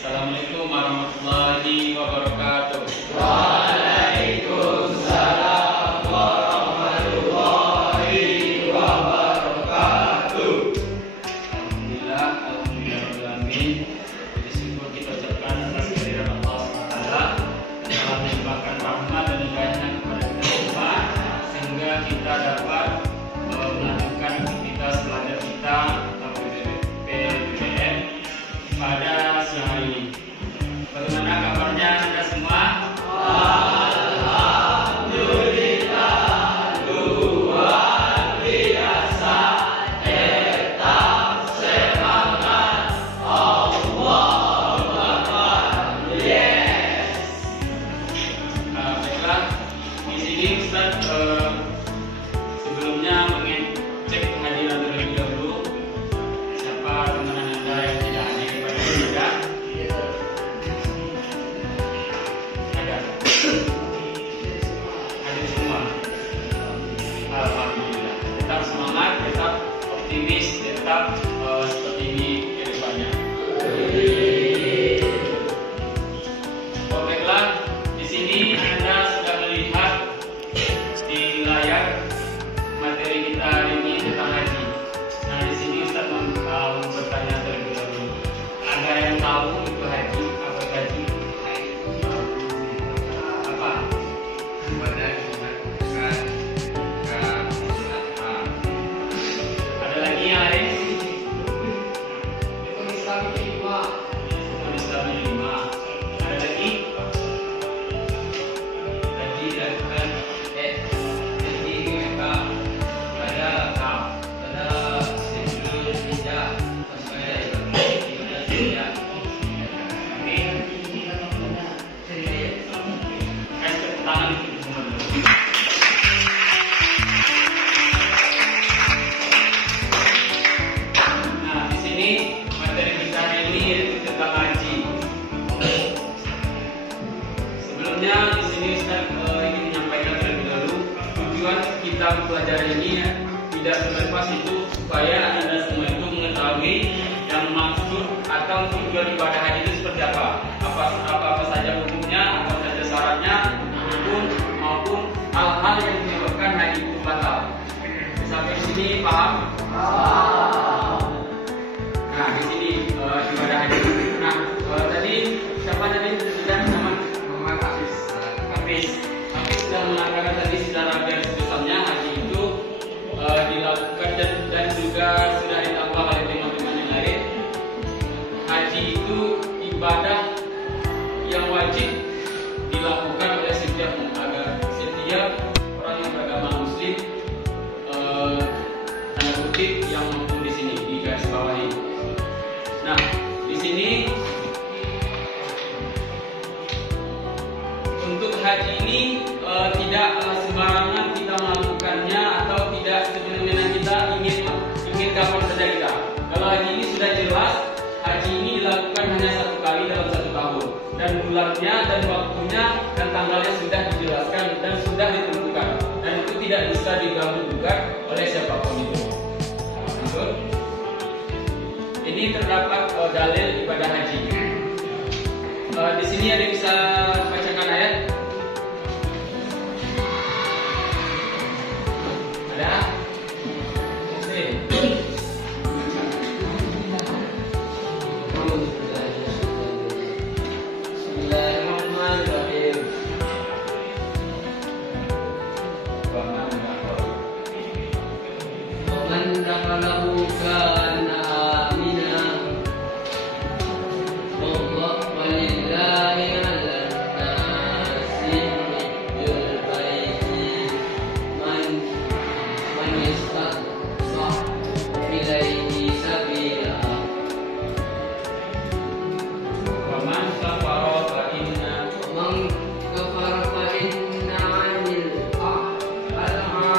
Assalamualaikum warahmatullahi wabarakatuh. Waalaikumsalam warahmatullahi wabarakatuh. Alhamdulillah, alhamdulillahirrahmanirrahim. Puji syukur kita ucapkan atas kehadiran Allah SWT yang telah melimpahkan rahmat dan hidayahnya kepada kita semua, sehingga kita dapat melanjutkan aktivitas belajar kita atau PPDN pada siang hari ini. Bagaimana kabarnya Anda semua? Alhamdulillah, luar biasa. Tetap semangat. Allahu Akbar. Yes. Baiklah, di sini Ustaz sebelumnya mengecek kehadiran terlebih dahulu. Siapa teman Anda yang tidak hadir pada kita? Ada. Hadir semua. Alhamdulillah. Tetap semangat, tetap optimis, tetap seperti ini ke depannya. Baiklah, di sini Anda sudah melihat di layar materi kita hari ini tentang haji. Nah, di sini Ustaz mau bertanya terlebih dahulu. Ada yang tahu itu haji? Apa haji? Apa? Ada lagi yang lain? Islam 5. Ada lagi? Haji dilakukan haji mereka pada sebelum hijrah sampai 13 hijrah. Tangan itu semua dulu. Nah, di sini materi kita ini yaitu tentang haji. Sebelumnya di sini Ustaz ingin menyampaikan terlebih dahulu tujuan kita belajar ini tidak selepas itu supaya Anda semua itu mengetahui yang maksud atau tujuan ibadah haji itu seperti apa. Apa saja hukumnya, apa saja syaratnya, hukum maupun hal-hal yang menyebabkan haji itu batal. Sampai di sini paham? Nah, di sini ibadah haji. Nah, tadi siapa tadi sudah nama Muhammad Hafiz. Hafiz sudah mengatakan tadi secara garis besarnya haji itu dilakukan dan juga sudah ditambah oleh teman-teman yang lain. Haji itu ibadah yang wajib dilakukan oleh setiap orang yang beragama Muslim. Tanda kutip yang mampu di sini di garis bawahi. Nah, di sini untuk haji ini tidak sembarangan kita melakukannya atau tidak semena-mena kita ingin kapan saja kita. Kalau haji ini sudah jelas, haji ini dilakukan hanya satu kali dalam satu tahun dan bulannya dan waktunya dan tanggalnya sudah dijelaskan dan sudah ditentukan dan itu tidak bisa diganggu gugat oleh siapapun itu. Betul? Ini terdapat dalil ibadah haji. Di sini ada yang bisa bacakan ayat? Ada? Bismillahirrahmanirrahim. ومن دخله كان آمنا ولله على الناس حج البيت من استطاع إليه سبيلا Waman kafara fa inna ومن كفر فإن عني الأعمى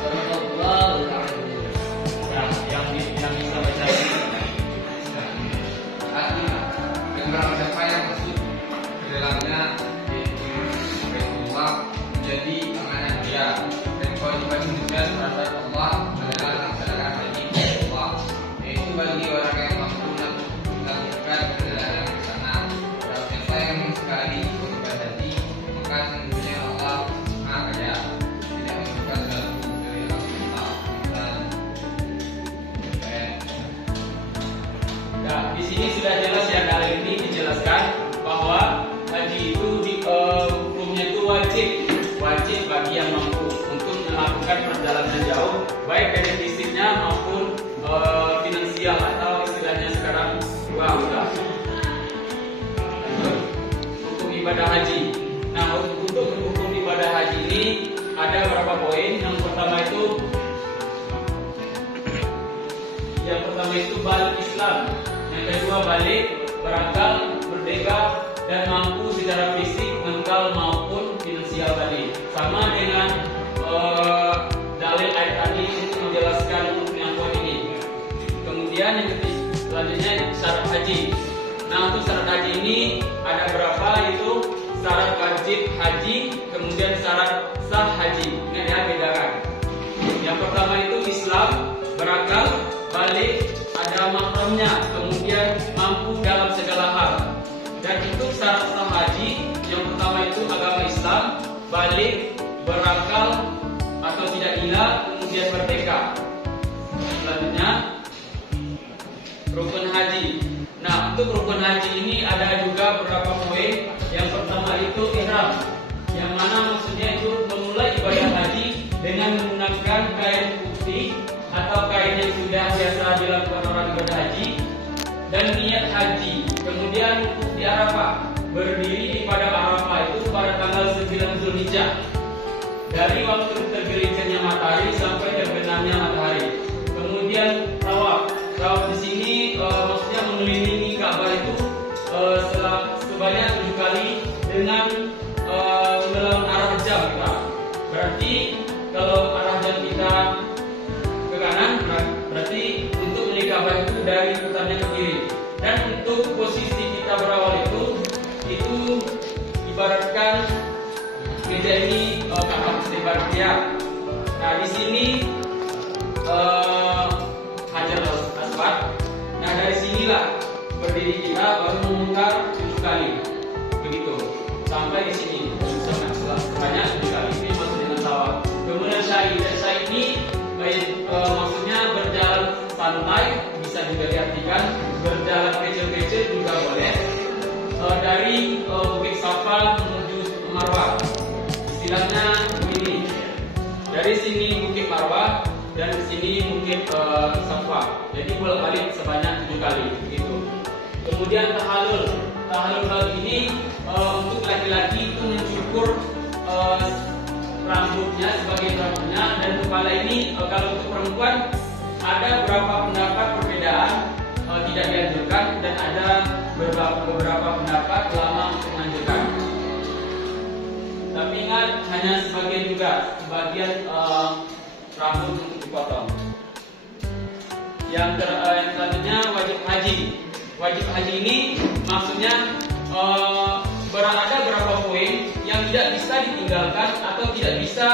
صدق الله العظيم. yang bisa baca Dan barang siapa yang masuk ke dalamnya yaitu Baitullah menjadi amanah dia dan kewajiban manusia terhadap Allah adalah melaksanakan haji Baitullah, yaitu bagi orang yang mampu melakukan perjalanan ke sana ibadah haji. Nah, untuk rukun ibadah haji ini ada beberapa poin. Yang pertama itu balik Islam. Yang kedua balik, berakal, merdeka, dan mampu secara fisik, mental maupun finansial tadi. Sama dengan dalil ayat tadi untuk menjelaskan yang poin ini. Kemudian yang ketiga, selanjutnya syarat haji. Nah, untuk syarat haji ini ada berapa? Itu syarat wajib haji, kemudian syarat sah haji. Ini ada bedakan. Yang pertama itu Islam, berakal, balik, ada mahramnya, kemudian mampu dalam segala hal. Dan untuk syarat sah haji, yang pertama itu agama Islam, balik, berakal atau tidak gila, kemudian merdeka. Selanjutnya rukun haji. Nah, untuk rukun haji ini ada juga beberapa poin. Yang pertama itu ihram, yang mana maksudnya itu memulai ibadah haji dengan menggunakan kain putih atau kain yang sudah biasa dilakukan orang ibadah haji, dan niat haji. Kemudian wukuf di Arafah, berdiri di padang Arafah itu pada tanggal 9 Zulhijjah, dari waktu tergelincirnya matahari sampai terbenamnya matahari. Kemudian tawaf di sini maksudnya mengelilingi Ka'bah itu sebanyak 7 kali dengan melawan arah jam kita. Berarti kalau arah jam kita ke kanan, berarti untuk melihat Ka'bah itu dari putarnya ke kiri. Dan untuk posisi kita berawal itu ibaratkan meja ini Ka'bah selebar dia. Nah, di sini Hajar Aswad. Nah, dari sinilah berdiri kita baru memutar 7 kali. Begitu. Sampai di sini sebanyak 7 kali. Ini maksud dengan tawaf. Kemudian sa'i. Dan sa'i ini maksudnya berjalan santai, bisa juga diartikan berjalan kecil-kecil juga boleh. Dari Bukit Safa menuju Marwah. Istilahnya begini. Dari sini Bukit Marwah dan di sini Bukit Safa. Jadi bolak-balik sebanyak 7 kali begitu. Kemudian tahallul. Tahallul ini untuk laki-laki itu mencukur rambutnya sebagai rambutnya, dan kepala ini kalau untuk perempuan ada beberapa pendapat perbedaan, tidak dianjurkan, dan ada beberapa pendapat lama untuk menganjurkan. Tapi ingat, hanya sebagian juga, sebagian rambut untuk dipotong. Yang selanjutnya wajib haji. Wajib haji ini maksudnya ada beberapa poin yang tidak bisa ditinggalkan atau tidak bisa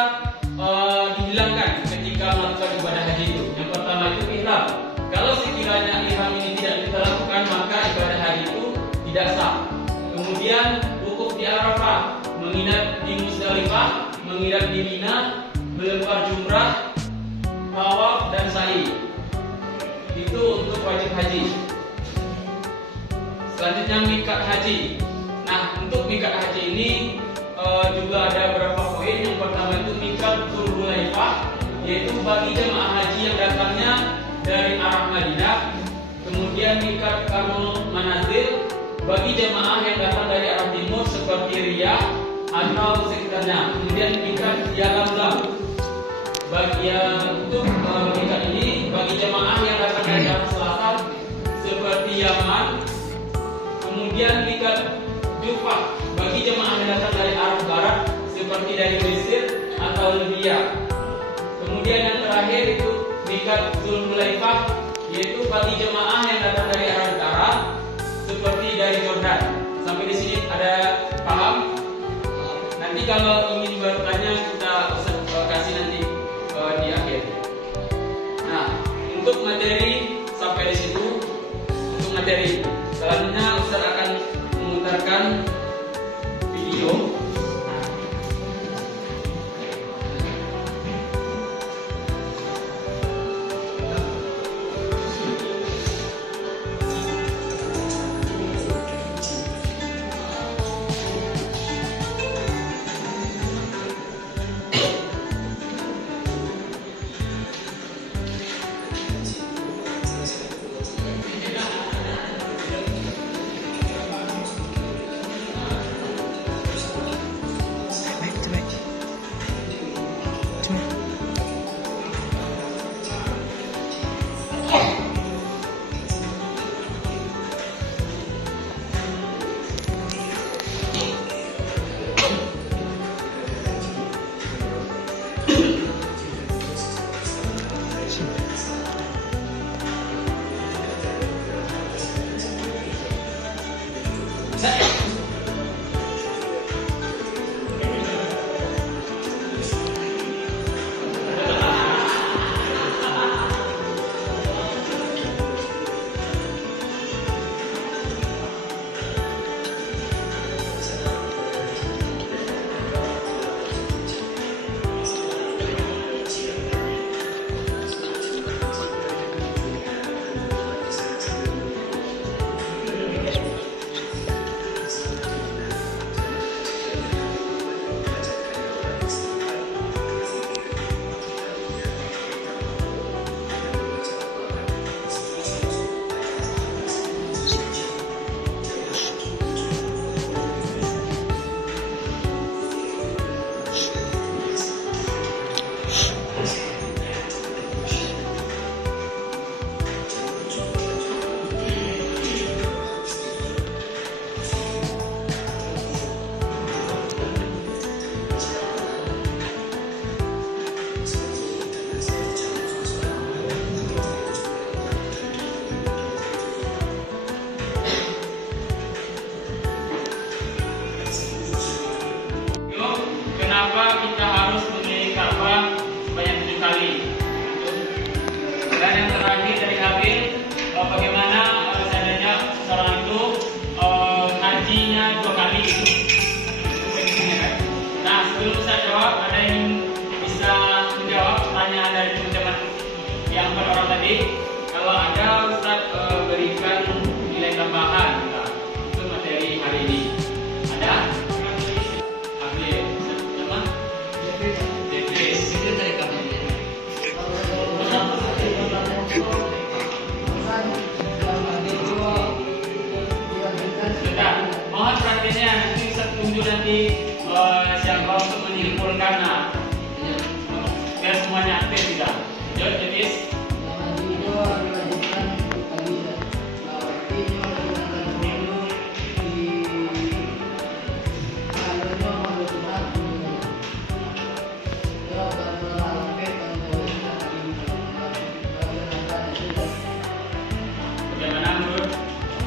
dihilangkan ketika melakukan ibadah haji itu. Yang pertama itu ihram. Kalau sekiranya ihram ini tidak kita lakukan, maka ibadah haji itu tidak sah. Kemudian wukuf di Arafah, menginap di Musdalifah, menginap di Mina, melempar jumrah, tawaf dan sa'i. Itu untuk wajib haji. Selanjutnya miqat haji. Nah, untuk miqat haji ini juga ada beberapa poin. Yang pertama itu miqat Dzulhulaifah, yaitu bagi jemaah haji yang datangnya dari arah Madinah. Kemudian miqat Karmul Manazil bagi jemaah yang datang dari arah timur seperti Riyadh atau sekitarnya. Kemudian miqat Yalamlam. Untuk miqat ini bagi jemaah yang datang dari arah selatan seperti Yaman. Kemudian miqat Jufah bagi jemaah yang datang dari arah barat seperti dari Mesir atau Libya. Kemudian yang terakhir itu miqat Dzulhulaifah, yaitu bagi jemaah yang datang dari arah utara seperti dari Jordan. Sampai di sini ada paham? Nanti kalau ingin bertanya kita kasih nanti di akhir. Nah, untuk materi sampai di situ. Untuk materi selanjutnya Ustaz akan memutarkan video. Kenapa kita harus memilih Ka'bah sebanyak 7 kali? Dan yang terakhir dari Habil, bagaimana seandainya seseorang itu hajinya 2 kali? Nah, sebelum saya jawab, ada yang bisa menjawab pertanyaan dari teman-teman yang 4 orang tadi? Kalau ada, Ustaz berikan nilai tambahan untuk materi hari ini. Ada? Mohon perhatiannya, nanti bisa tunjuk nanti siapa untuk menyimpulkan, biar semuanya aktif tidak. Jadi bagaimana menurut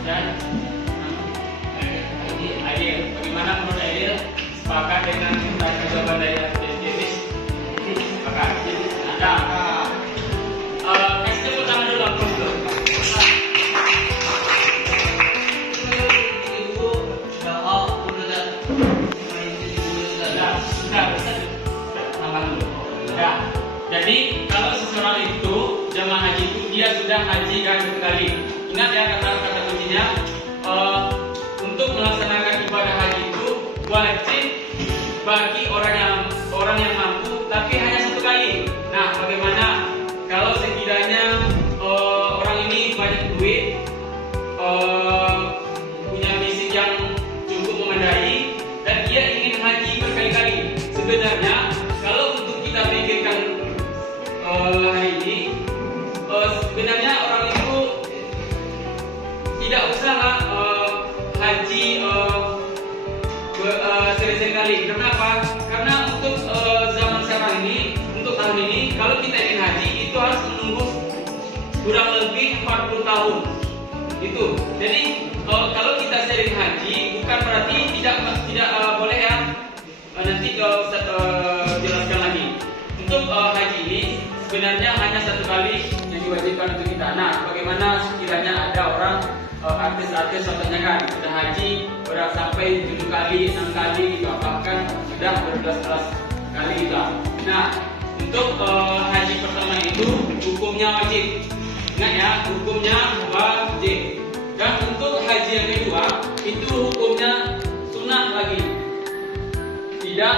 dan Aidil? Bagaimana menurut Aidil? Sepakat dengan jawaban dari Davis? Sepakat. Ada. Kasih tepuk tangan dulu, aku dulu. Jadi kalau seseorang itu jemaah haji itu dia sudah haji kan sekali. Ingat ya kata-kata kuncinya, untuk melaksanakan ibadah haji itu wajib bagi orang yang mampu, tapi hanya 1 kali. Nah, bagaimana kalau sekiranya orang ini banyak duit, punya fisik yang cukup memadai, dan dia ingin haji berkali-kali? Sebenarnya kalau untuk kita pikirkan hari ini, sebenarnya orang itu tidak usahlah haji sering-sering kali. Kenapa? Karena untuk zaman sekarang ini, untuk tahun ini, kalau kita ingin haji itu harus menunggu kurang lebih 40 tahun. Itu. Jadi kalau kita sering haji bukan berarti tidak boleh ya. Nanti kalau jelaskan lagi. Untuk haji ini sebenarnya hanya 1 kali yang diwajibkan untuk kita. Nah, bagaimana sekiranya ada orang artis-artis contohnya kan sudah haji sampai 7 kali, 6 kali gitu, bahkan sudah berbelas-belas kali gitu. Nah, untuk haji pertama itu hukumnya wajib. Ingat ya, hukumnya wajib. Dan untuk haji yang kedua itu hukumnya sunnah lagi. Tidak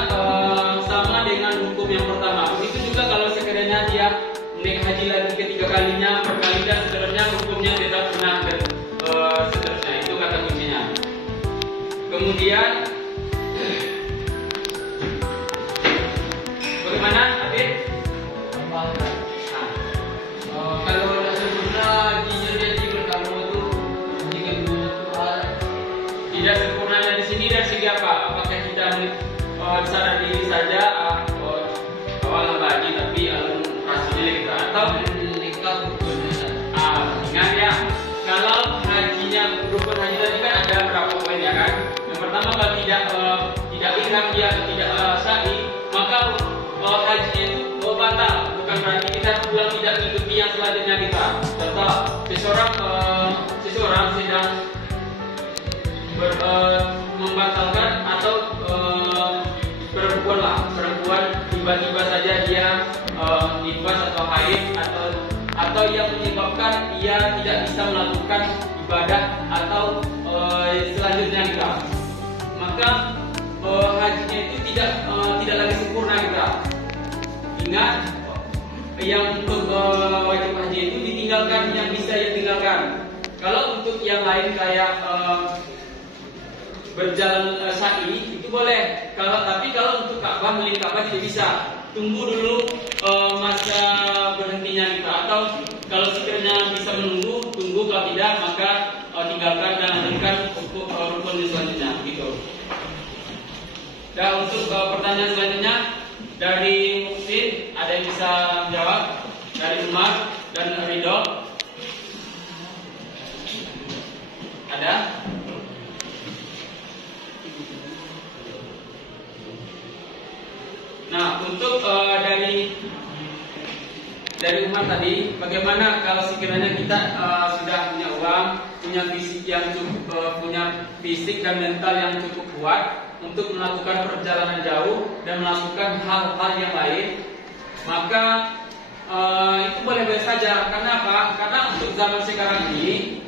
sama dengan hukum yang pertama. Begitu juga kalau sekiranya dia naik haji lagi ketiga kalinya, berkali dan seterusnya, hukumnya tidak sunnah dan seterusnya. Itu kata kuncinya. Kemudian bagaimana, Abid? Kalau sempurna hajinya dia pertama itu haji kedua itu tidak sempurnanya di sini dari segi apa? Apakah kita sadar diri saja awal haji tapi rasanya kita atau lengkap hukumnya? ingat ya, kalau hajinya rukun haji tadi kan ada berapa poin ya kan? membatalkan atau perempuan tiba-tiba saja dia nifas atau haid atau yang menyebabkan dia tidak bisa melakukan ibadah atau selanjutnya kita, maka hajinya itu tidak lagi sempurna kita. Ingat, yang untuk wajib haji itu ditinggalkan yang bisa ditinggalkan. Kalau untuk yang lain kayak berjalan sa'i itu boleh. Tapi kalau untuk Ka'bah, melihat Ka'bah tidak bisa. Tunggu dulu masa berhentinya kita. Atau kalau sekiranya bisa menunggu, tunggu. Kalau tidak, maka tinggalkan dan lanjutkan untuk rukun selanjutnya. Gitu. Dan untuk pertanyaan selanjutnya dari Muksin, ada yang bisa menjawab? Dari Umar dan Ridho, ada? Nah, untuk dari Umar tadi, bagaimana kalau sekiranya kita sudah punya uang, punya fisik yang cukup, punya fisik dan mental yang cukup kuat untuk melakukan perjalanan jauh dan melakukan hal-hal yang lain, maka itu boleh-boleh saja. Karena apa? Karena untuk zaman sekarang ini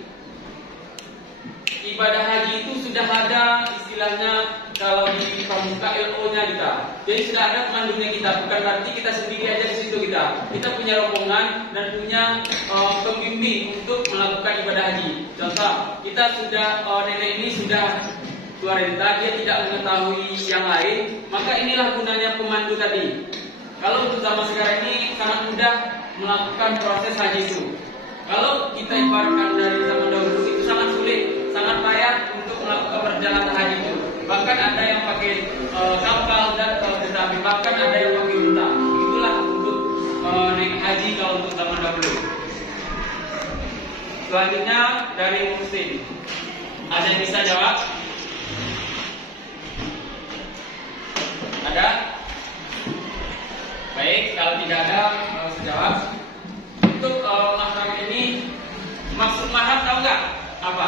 ibadah haji itu sudah ada istilahnya, kalau di pramuka LO-nya kita. Jadi sudah ada pemandunya kita, bukan berarti kita sendiri aja di situ kita. Kita punya rombongan dan punya pembimbing untuk melakukan ibadah haji. Contoh, kita sudah nenek ini sudah tua renta, dia tidak mengetahui yang lain, maka inilah gunanya pemandu tadi. Kalau untuk zaman sekarang ini sangat mudah melakukan proses haji itu. Kalau kita ibaratkan dari zaman dahulu itu sangat sulit, sangat payah untuk melakukan perjalanan haji itu. Bahkan ada yang pakai kapal dan tetapi bahkan ada yang pakai unta. Itulah untuk naik haji kalau untuk zaman dahulu. Selanjutnya dari Muslim, ada yang bisa jawab? Ada? Baik, kalau tidak ada, saya jawab. Untuk mahram ini, maksud mahram tahu nggak? Apa?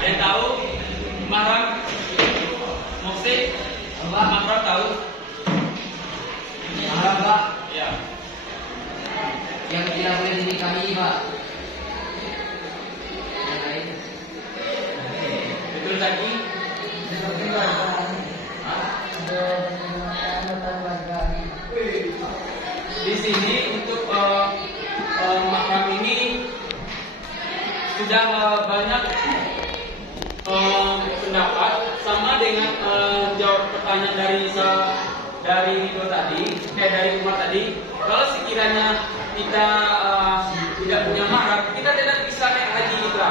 Ada yang tahu? Mahram? Muslim? Mahram tahu? Mahram, Pak. Ya. Yang tidak boleh dinikahi, Pak. Yang lain. Betul tadi? Di sini untuk mahram ini sudah banyak pendapat, sama dengan jawab pertanyaan dari Ridho tadi, dari Umar tadi. Kalau sekiranya kita tidak punya mahram, kita tidak bisa naik haji kita.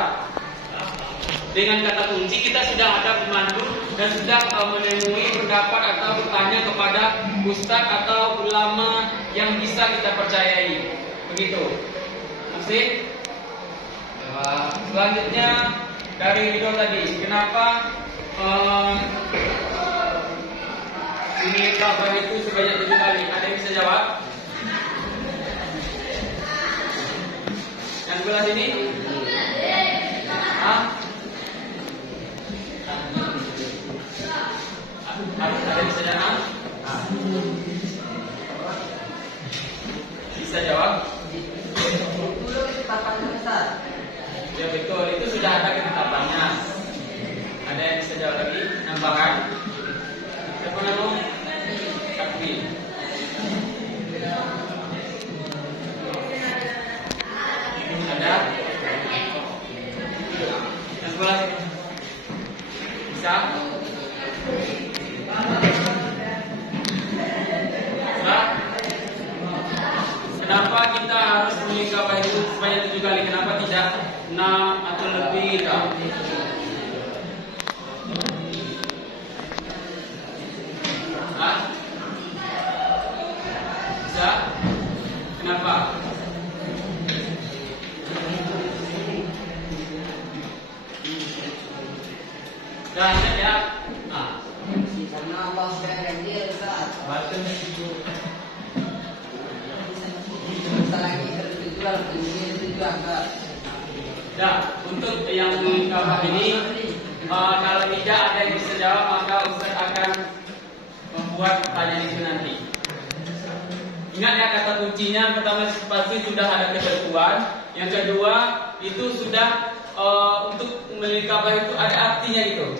Dengan kata kunci kita sudah ada pemandu dan sudah menemui pendapat atau bertanya kepada ustaz atau ulama yang bisa kita percayai. Begitu. Masih? Selanjutnya dari Ridho tadi, kenapa ini Ka'bah itu sebanyak 7 kali? Ada yang bisa jawab? Yang sebelah sini? Ada bisa jawab? Bisa jawab? Ya betul, itu sudah ada ketetapannya. Ada yang bisa jawab lagi? Nambahan? Siapa nama? Kakmi. Ada? Yang sebelah? Bisa? Kenapa kita harus memiliki Ka'bah itu sebanyak 7 kali? Kenapa tidak 6 atau lebih? Bisa? Kenapa? Dan ya, Karena Allah sudah janji, Ustaz. Lagi terjual, ini juga enggak. Nah, untuk yang melengkap ini, kalau tidak ada yang bisa jawab, maka Ustaz akan membuat pertanyaan itu nanti. Ingat ya, kata kuncinya yang pertama pasti sudah ada ketentuan. Yang kedua itu sudah untuk melengkapi itu ada artinya itu.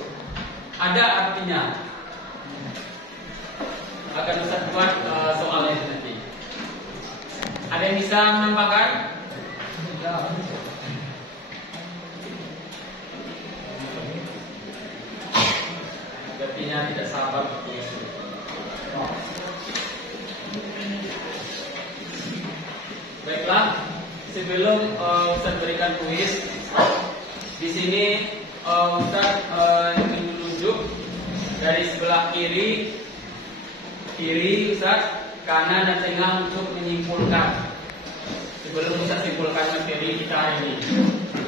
Ada artinya. Akan Ustaz buat soalnya itu nanti. Ada yang bisa menambahkan? Sepertinya tidak sabar. Baiklah, sebelum Ustaz berikan kuis, di sini Ustaz menunjuk dari sebelah kiri Ustaz, kanan dan tengah untuk menyimpulkan. Sebelum Ustaz simpulkan materi kita ini,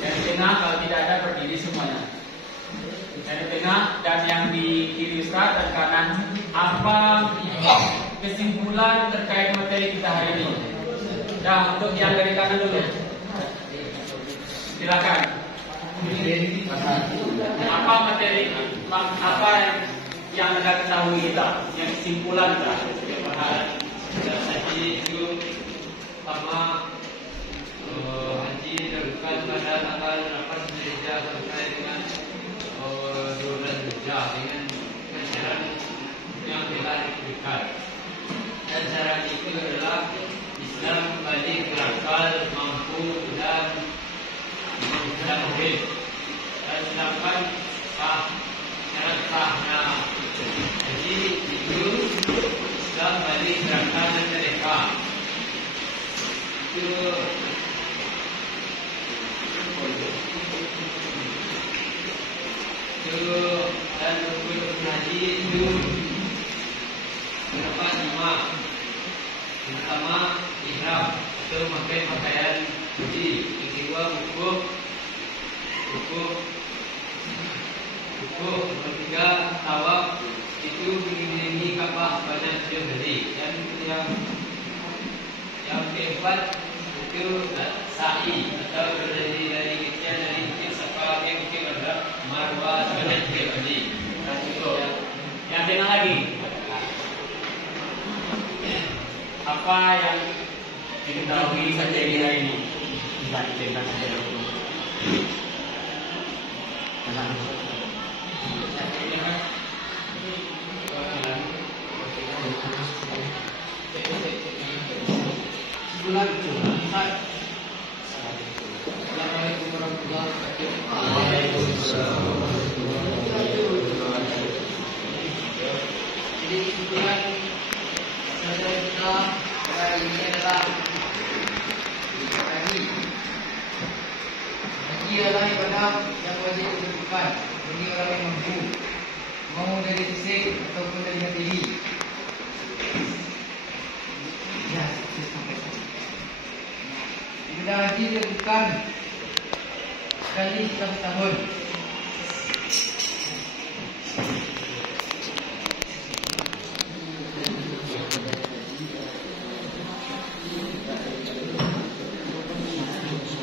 yang di tengah kalau tidak ada berdiri semuanya. Yang di tengah dan yang di kiri Ustaz dan kanan, apa kesimpulan terkait materi kita hari ini? Nah, untuk yang dari kanan dulu, silakan. Apa materi? Apa yang anda ketahui kita? Yang kesimpulan kita? Jadi itu pertama haji dilakukan pada tanggal 8 Zulhijjah sampai dengan 12 Zulhijjah dengan syarat yang telah diberikan. Dan syarat itu adalah Islam kembali berakal, mampu dan mungkin. Dan sedangkan syarat sahnya jadi itu Islam kembali berakal dan mereka itu dan rukun haji itu terdapat 5. Yang pertama ihram, itu memakai pakaian putih. Yang kedua wukuf. Yang ketiga tawaf, itu mengelilingi Ka'bah sebanyak 7 kali. Dan yang keempat itu sa'i atau berdiri dari kecil dari Bukit Safa ke Bukit Marwah sebanyak 3 kali. Yang tengah lagi, apa yang diketahui materi hari ini? Assalamualaikum warahmatullahi wabarakatuh. Jadi kesimpulan pelajaran kita hari ini adalah haji. Haji adalah ibadah yang wajib dilakukan bagi orang yang mampu, mau dari fisik ataupun dari hati. Ya, ibadah haji dilakukan sekali setiap tahun.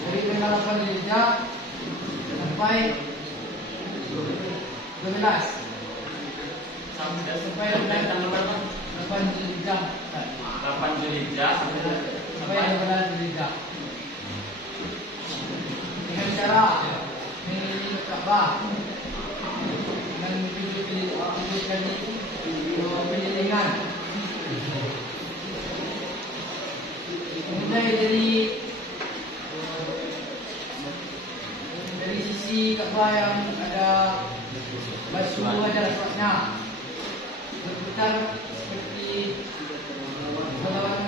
Dari tanggal 8 Zulhijjah sampai 12. Sampai tanggal berapa? 8 Zulhijjah. 8 Zulhijjah Sampai 12 Zulhijjah. Dengan cara mengelilingi Ka'bah dan 7 kali penyelilingan. Mulai dari sisi Ka'bah yang ada batu Hajar Aswadnya, berputar seperti Salawat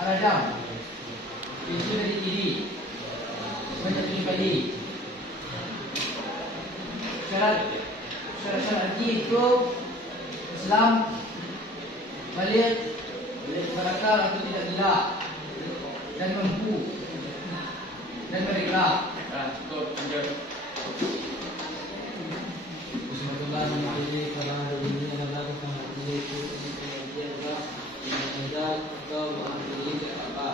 Al-Azam. Itu dari kiri sebanyak 7 kali. Syarat haji itu Islam balik berakal atau tidak gila dan mampu dan mereka. Cukup, lanjut. Bismillahirrahmanirrahim. Karena hari ini adalah tentang haji itu adalah dengan atau mengambil apa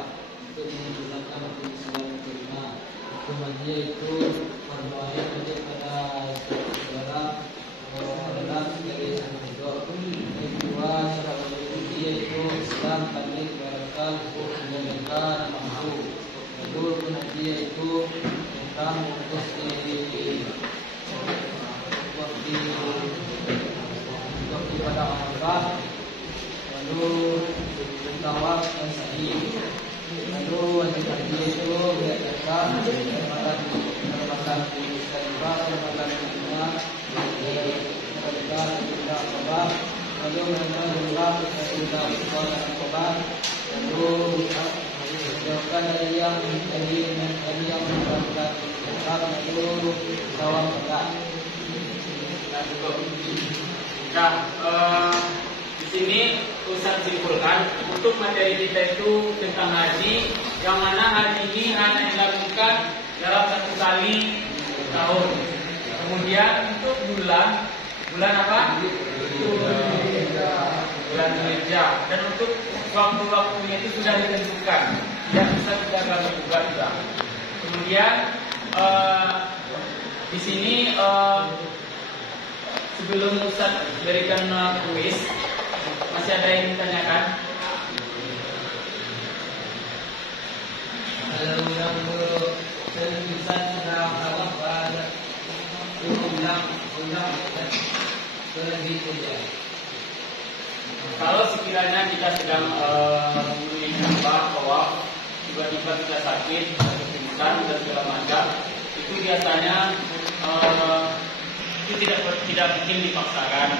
untuk menjalankan Islam kelima. haji itu fardu ain pada saudara adalah sebagai santri. Yang kedua syarat haji yaitu Islam kami ibaratkan untuk mereka mampu. Kedua haji yaitu tentang untuk waktu pada Arafah, lalu tawaf dan sa'i. Lalu wajib haji itu diadakan terbatas di Musdalifah, terbatas di Mina, terbatas di Aqabah. Lalu mereka berulang sudah pada Aqabah. Lalu dijauhkan dari yang menyebabkan lalu tawaf wada. Di sini Ustaz simpulkan untuk materi kita itu tentang haji, yang mana haji ini hanya dilakukan dalam 1 kali tahun. Kemudian untuk bulan apa? Bulan Dzulhijjah. Dan untuk waktu-waktunya itu sudah ditentukan. Yang bisa kita ganggu juga. Kemudian di sini sebelum Ustaz berikan kuis, masih ada yang ditanyakan? Kalau yang bisa sudah tahu pada ulang lebih saja. Kalau sekiranya kita sedang memiliki tawaf, tiba-tiba kita sakit, pingsan dan segala macam, itu biasanya itu tidak mungkin dipaksakan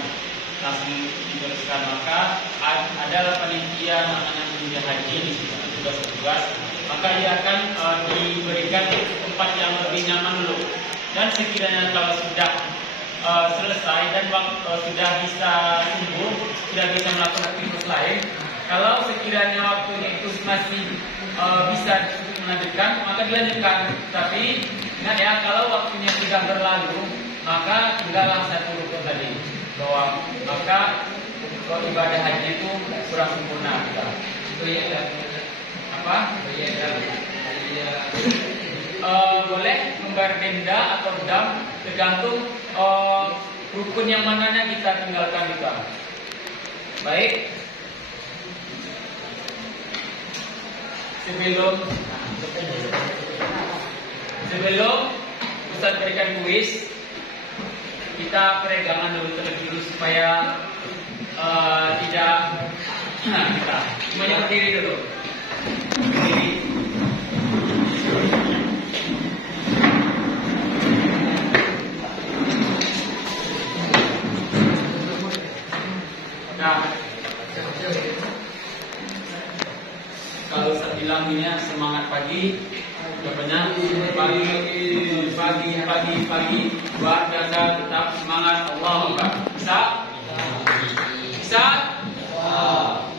langsung diteruskan, maka adalah panitia namanya panitia haji di situ tugas-tugas, maka ia akan diberikan tempat yang lebih nyaman dulu. Dan sekiranya kalau sudah selesai dan sudah bisa sembuh, sudah bisa melakukan aktivitas lain, kalau sekiranya waktunya itu masih bisa melanjutkan, maka dilanjutkan. Tapi ingat ya, kalau waktunya sudah berlalu, maka tinggallah 1 rukun tadi bahwa maka ibadah haji itu kurang sempurna kita. Apa? Boleh membayar denda atau dam, tergantung rukun yang mananya kita tinggalkan juga. Baik. Sebelum Ustaz berikan kuis, kita peregangan dulu terlebih dulu supaya tidak kita semuanya berdiri dulu. Berdiri. Nah, kalau saya bilang ini semangat pagi, jawabannya pagi buat jasa tetap semangat. Allahu Akbar. Bisa?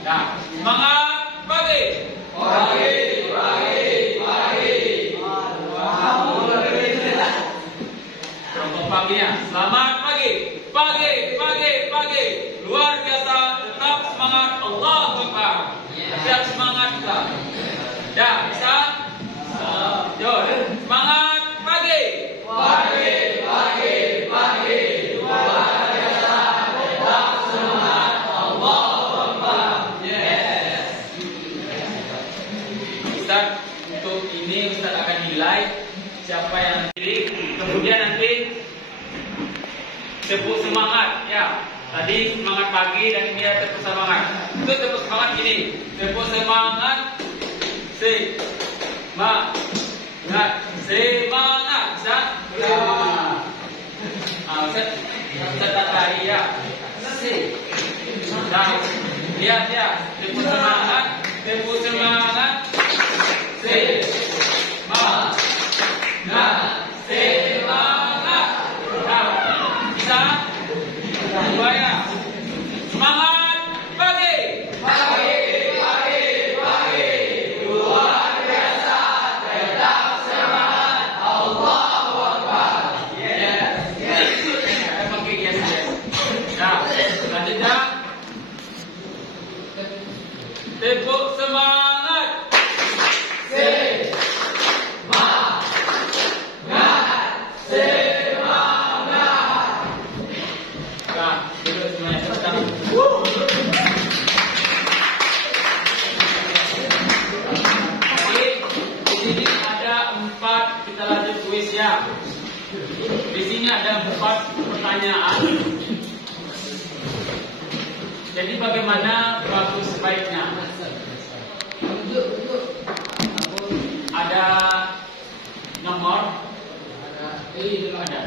Nah, semangat pagi. Contoh paginya, selamat pagi. Pagi. Luar biasa, tetap semangat. Allahu Akbar. Tetap semangat kita. Dah, bisa? Jom, semangat pagi. Luar biasa, tetap semangat. Allahu Akbar. Yes. Ustaz, untuk ini Ustaz akan nilai siapa yang pilih. Kemudian nanti tepuk semangat, ya. Tadi semangat pagi dan ini ada tepuk semangat. Itu tepuk semangat gini. Tepuk semangat. Semangat. Bisa? Ustaz tadi ya. Nah, lihat ya. Tepuk semangat. Semangat. Bisa? Dua ya. Semangat pagi. Luar biasa, tetap semangat. Allahu Akbar. Yes. Pakai yes. Nah, lanjutnya. Tepuk semangat. Di sini ada 4 pertanyaan. Jadi bagaimana bagus sebaiknya? Ada nomor? Ada.